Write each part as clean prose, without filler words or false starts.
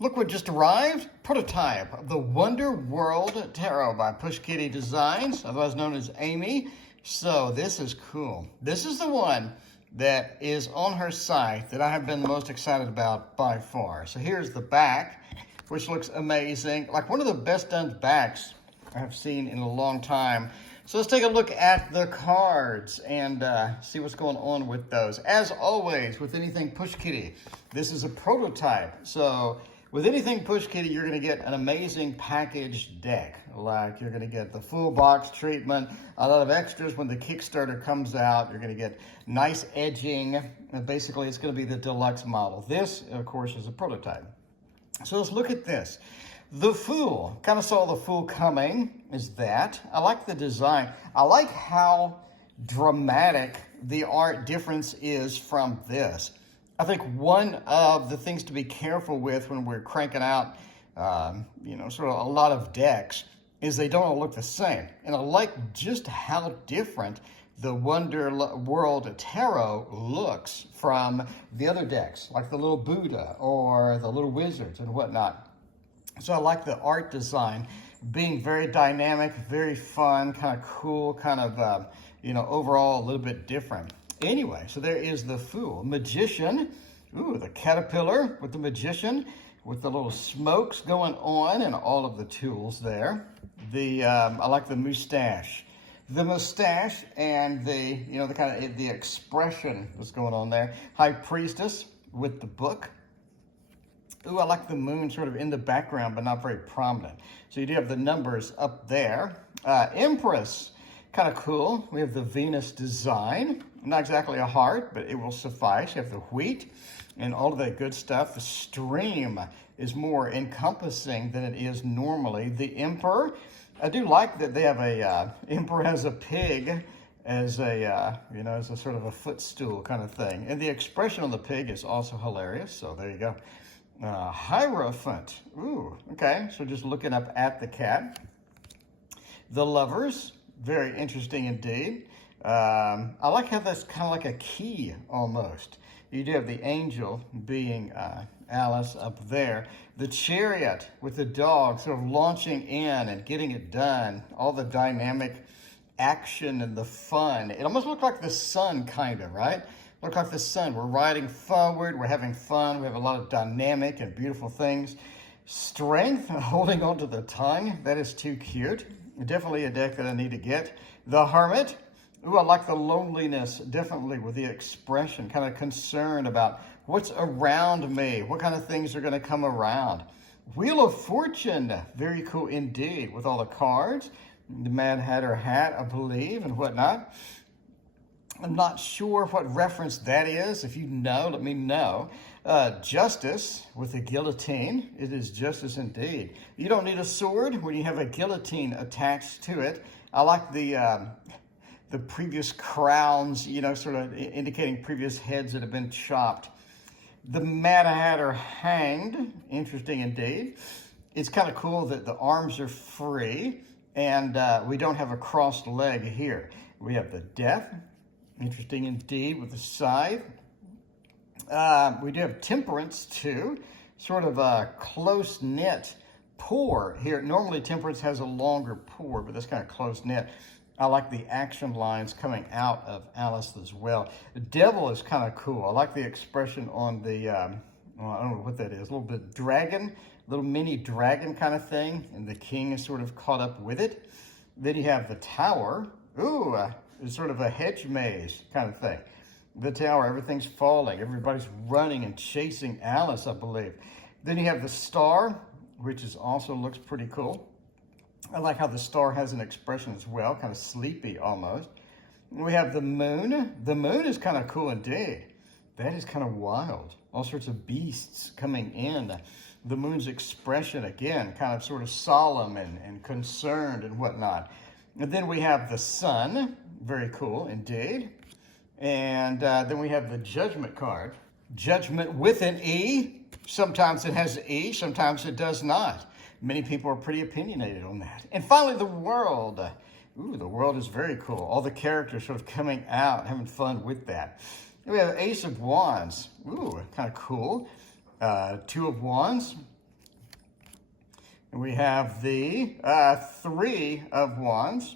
Look what just arrived. Prototype of the Wonder World Tarot by Push Kitty Designs, otherwise known as Amy. So this is cool. This is the one that is on her site that I have been the most excited about by far. So here's the back, which looks amazing. Like one of the best done backs I have seen in a long time. So let's take a look at the cards and see what's going on with those. As always, with anything Push Kitty, this is a prototype. So with anything Push Kitty, you're going to get an amazing packaged deck. Like you're going to get the full box treatment, a lot of extras when the Kickstarter comes out. You're going to get nice edging. And basically, it's going to be the deluxe model. This, of course, is a prototype. So let's look at this. The Fool, kind of saw the Fool coming, is that. I like the design. I like how dramatic the art difference is from this. I think one of the things to be careful with when we're cranking out, sort of a lot of decks is they don't all look the same. And I like just how different the Wonder World Tarot looks from the other decks, like the little Buddha or the little Wizards and whatnot. So I like the art design being very dynamic, very fun, kind of cool, kind of, overall a little bit different. Anyway, so there is the Fool. Magician, ooh, the caterpillar with the magician, with the little smokes going on and all of the tools there. I like the mustache. The mustache and the expression that's going on there. High Priestess with the book. Ooh, I like the moon sort of in the background, but not very prominent. So you do have the numbers up there. Empress, kind of cool. We have the Venus design. Not exactly a heart, but it will suffice. You have the wheat and all of that good stuff. The stream is more encompassing than it is normally. The Emperor, I do like that they have Emperor has a pig as as a sort of a footstool kind of thing. And the expression on the pig is also hilarious. So there you go. Hierophant. Ooh, okay. So just looking up at the cat. The Lovers, very interesting indeed. I like how that's kind of like a key almost. You do have the angel being Alice up there. The Chariot with the dog sort of launching in and getting it done. All the dynamic action and the fun. It almost looked like the sun kind of, right? Look like the sun. We're riding forward. We're having fun. We have a lot of dynamic and beautiful things. Strength, holding on to the tongue. That is too cute. Definitely a deck that I need to get. The Hermit. Ooh, I like the loneliness, definitely, with the expression. Kind of concerned about what's around me. What kind of things are going to come around. Wheel of Fortune. Very cool indeed, with all the cards. The Mad Hatter hat, I believe, and whatnot. I'm not sure what reference that is. If you know, let me know. Justice with a guillotine. It is justice indeed. You don't need a sword when you have a guillotine attached to it. I like the previous crowns, sort of indicating previous heads that have been chopped. The Mad Hatter hanged. Interesting indeed. It's kind of cool that the arms are free and we don't have a crossed leg here. We have the Death. Interesting indeed with the scythe. We do have Temperance too, sort of a close-knit pour here. Normally Temperance has a longer pour, but that's kind of close-knit. I like the action lines coming out of Alice as well. The Devil is kind of cool. I like the expression on the, I don't know what that is, a little bit dragon, little mini dragon kind of thing, and the king is sort of caught up with it. Then you have the Tower. Ooh, it's sort of a hedge maze kind of thing. The Tower, everything's falling. Everybody's running and chasing Alice, I believe. Then you have the Star, which is also looks pretty cool. I like how the Star has an expression as well, kind of sleepy almost. We have the Moon. The Moon is kind of cool indeed. That is kind of wild. All sorts of beasts coming in. The Moon's expression, again, kind of sort of solemn and concerned and whatnot. And then we have the Sun. Very cool indeed. And then we have the Judgment card. Judgment with an E. Sometimes it has an E, sometimes it does not. Many people are pretty opinionated on that. And finally, the World. Ooh, the World is very cool. All the characters sort of coming out, having fun with that. Then we have Ace of Wands. Ooh, kind of cool. Two of Wands. We have the Three of Wands,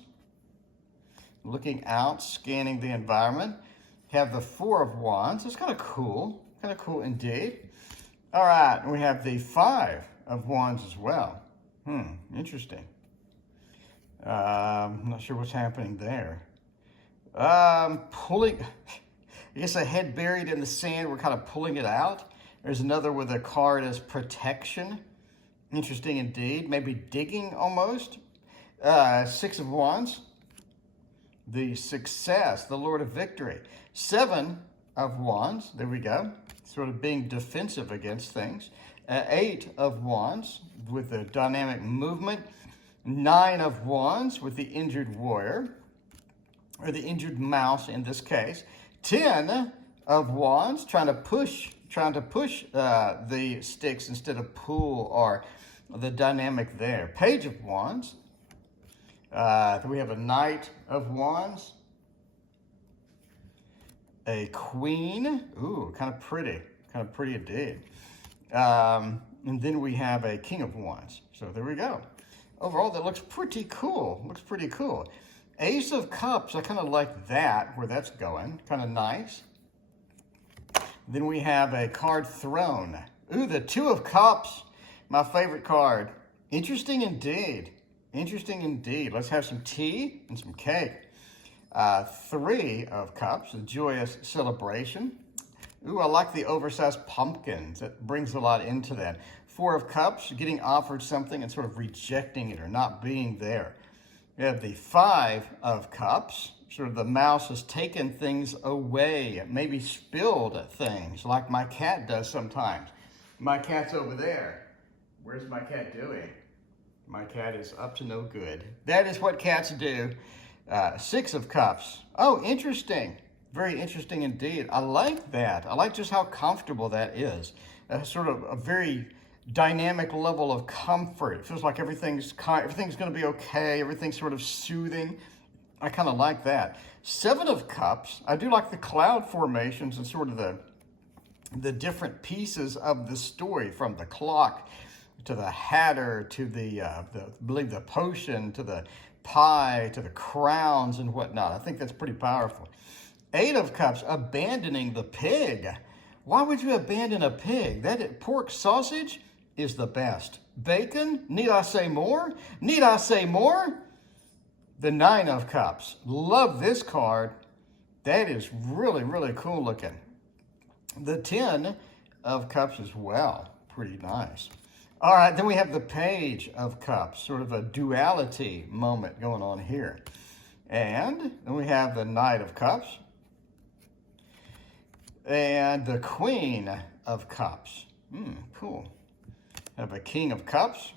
looking out, scanning the environment. Have the Four of Wands. It's kind of cool indeed. All right, and we have the Five of Wands as well. Interesting. I'm not sure what's happening there. Pulling, I guess a head buried in the sand, we're kind of pulling it out. There's another with a card as protection. Interesting indeed, maybe digging almost. Six of Wands, the Success, the Lord of Victory. Seven of Wands, there we go, sort of being defensive against things. Eight of Wands with the dynamic movement. Nine of Wands with the injured warrior, or the injured mouse in this case. 10 of Wands, trying to push the sticks instead of pull, or the dynamic there. Page of Wands. We have a Knight of Wands. A Queen. Ooh, kind of pretty indeed. And then we have a King of Wands. So there we go. Overall, that looks pretty cool. Ace of Cups, I kind of like that, where that's going. Kind of nice. Then we have a card Throne. Ooh, the Two of Cups, my favorite card. Interesting indeed. Let's have some tea and some cake. Three of Cups, a joyous celebration. Ooh, I like the oversized pumpkins. That brings a lot into that. Four of Cups, getting offered something and sort of rejecting it or not being there. We have the Five of Cups. Sort of the mouse has taken things away, maybe spilled things like my cat does sometimes. My cat's over there. Where's my cat doing? My cat is up to no good. That is what cats do. Six of Cups. Oh, interesting. Very interesting indeed. I like that. I like just how comfortable that is. Sort of a very dynamic level of comfort. It feels like everything's going to be okay. Everything's sort of soothing. I kind of like that. Seven of Cups. I do like the cloud formations and sort of the different pieces of the story, from the clock to the hatter to the potion to the pie to the crowns and whatnot. I think that's pretty powerful. Eight of Cups, abandoning the pig. Why would you abandon a pig? That pork sausage is the best. Bacon, need I say more? Need I say more? The Nine of Cups. Love this card. That is really, really cool looking. The 10 of Cups as well. Pretty nice. All right, then we have the Page of Cups. Sort of a duality moment going on here. And then we have the Knight of Cups. And the Queen of Cups. Cool. Have a King of Cups.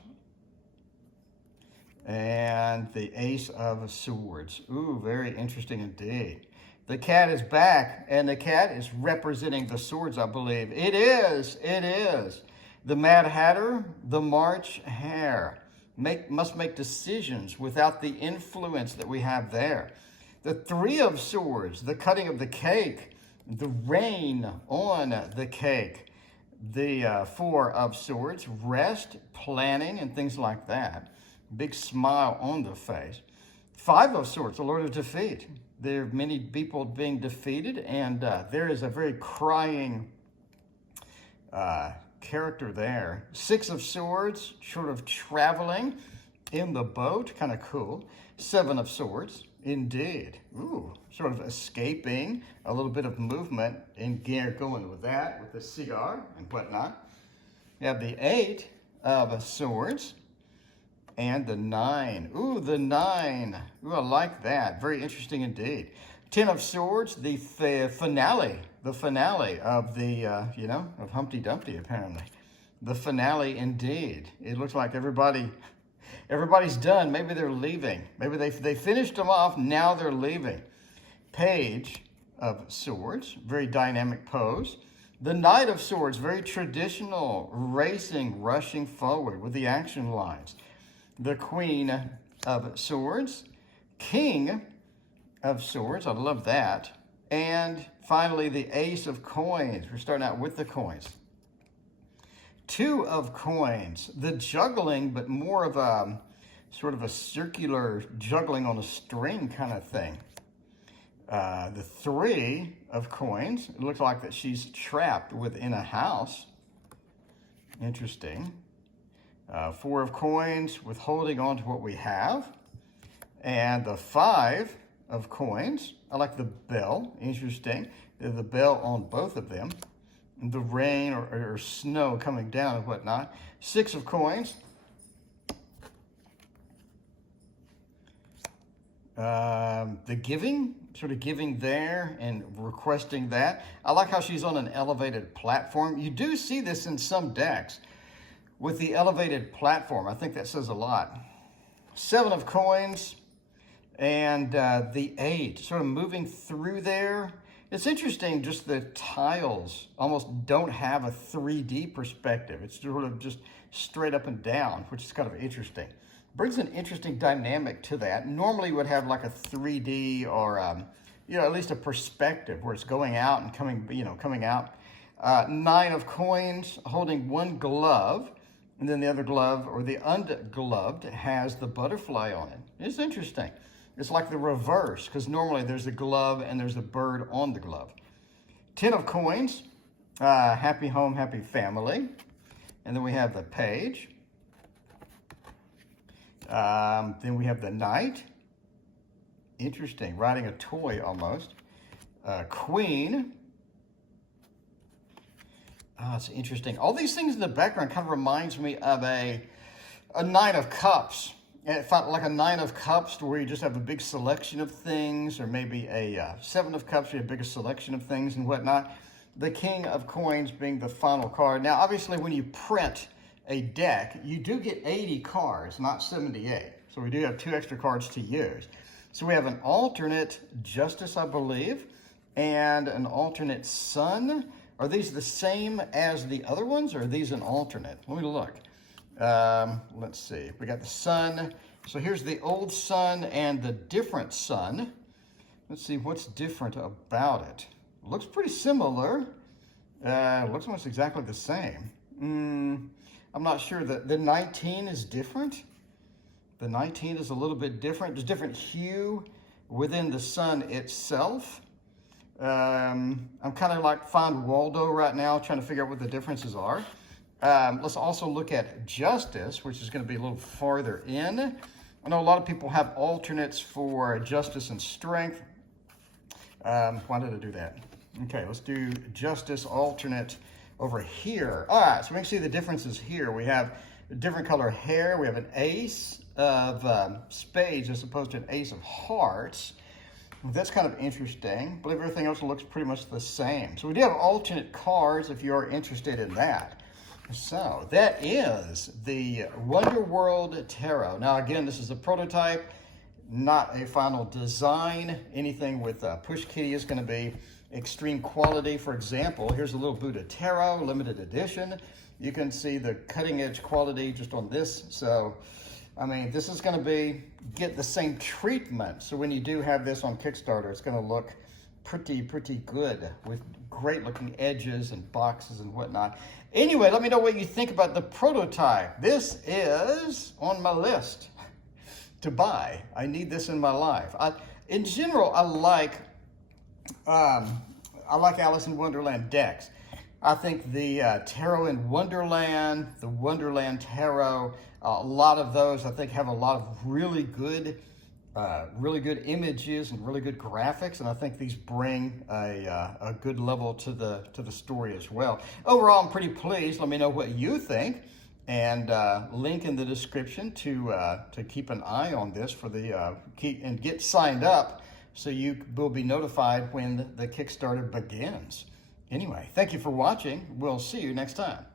And the Ace of Swords. Ooh, very interesting indeed. The cat is back, and the cat is representing the swords, I believe. It is. The Mad Hatter, the March Hare. Must make decisions without the influence that we have there. The Three of Swords, the cutting of the cake, the rain on the cake. The Four of Swords, rest, planning, and things like that. Big smile on the face. Five of Swords, the Lord of Defeat. There are many people being defeated, and there is a very crying character there. Six of Swords, sort of traveling in the boat, kind of cool. Seven of Swords, indeed. Ooh, sort of escaping, a little bit of movement in gear going with that, with the cigar and whatnot. You have the Eight of Swords and the Nine. Ooh, the Nine. Ooh, I like that. Very interesting indeed. 10 of Swords, the finale. The finale of the, of Humpty Dumpty, apparently. The finale indeed. It looks like everybody's done. Maybe they're leaving. Maybe they finished them off. Now they're leaving. Page of Swords, very dynamic pose. The Knight of Swords, very traditional, racing, rushing forward with the action lines. The Queen of Swords, King of Swords, I love that. And finally, the Ace of Coins. We're starting out with the coins. 2 of coins, the juggling, but more of a sort of a circular juggling on a string kind of thing. The 3 of coins, it looks like that she's trapped within a house. Interesting. 4 of coins with holding on to what we have. And the 5 of coins, I like the bell, interesting. There's the bell on both of them. The rain or snow coming down and whatnot. 6 of coins. The giving, sort of giving there and requesting that. I like how she's on an elevated platform. You do see this in some decks with the elevated platform. I think that says a lot. 7 of coins and the 8, sort of moving through there. It's interesting, just the tiles almost don't have a 3D perspective. It's sort of just straight up and down, which is kind of interesting. Brings an interesting dynamic to that. Normally you would have like a 3D or, at least a perspective where it's going out and coming out. 9 of coins holding one glove, and then the other glove, or the ungloved, has the butterfly on it. It's interesting. It's like the reverse, because normally there's a glove and there's a bird on the glove. 10 of coins, happy home, happy family. And then we have the page. Then we have the knight. Interesting, riding a toy almost. Queen. It's interesting. All these things in the background kind of reminds me of a 9 of cups. It felt like a 9 of cups where you just have a big selection of things, or maybe a 7 of cups, you have a bigger selection of things and whatnot. The king of coins being the final card. Now, obviously, when you print a deck, you do get 80 cards, not 78. So we do have 2 extra cards to use. So we have an alternate justice, I believe, and an alternate sun. Are these the same as the other ones, or are these an alternate? Let me look. Let's see. We got the sun. So here's the old sun and the different sun. Let's see what's different about it. Looks pretty similar. Looks almost exactly the same. I'm not sure. The 19 is different. The 19 is a little bit different. There's different hue within the sun itself. I'm kind of like Find Waldo right now, trying to figure out what the differences are. Let's also look at justice, which is going to be a little farther in. I know a lot of people have alternates for justice and strength. Why did I do that? Okay, let's do justice alternate over here. All right, so we can see the differences here. We have a different color hair. We have an ace of spades as opposed to an ace of hearts. That's kind of interesting. I believe everything else looks pretty much the same. So we do have alternate cards if you're interested in that. So that is the Wonder World Tarot. Now again, this is a prototype, not a final design. Anything with Push Kitty is going to be extreme quality. For example, here's a little Buddha Tarot, limited edition. You can see the cutting edge quality just on this. So, I mean, this is going to get the same treatment. So when you do have this on Kickstarter, it's going to look pretty good with great looking edges and boxes and whatnot. Anyway, let me know what you think about the prototype. This is on my list to buy. I need this in my life. In general, I like Alice in Wonderland decks. I think the Tarot in Wonderland, the Wonderland Tarot, a lot of those I think have a lot of really good images and really good graphics, and I think these bring a good level to the story as well. Overall, I'm pretty pleased. Let me know what you think, and link in the description to keep an eye on this for and get signed up so you will be notified when the Kickstarter begins. Anyway, thank you for watching. We'll see you next time.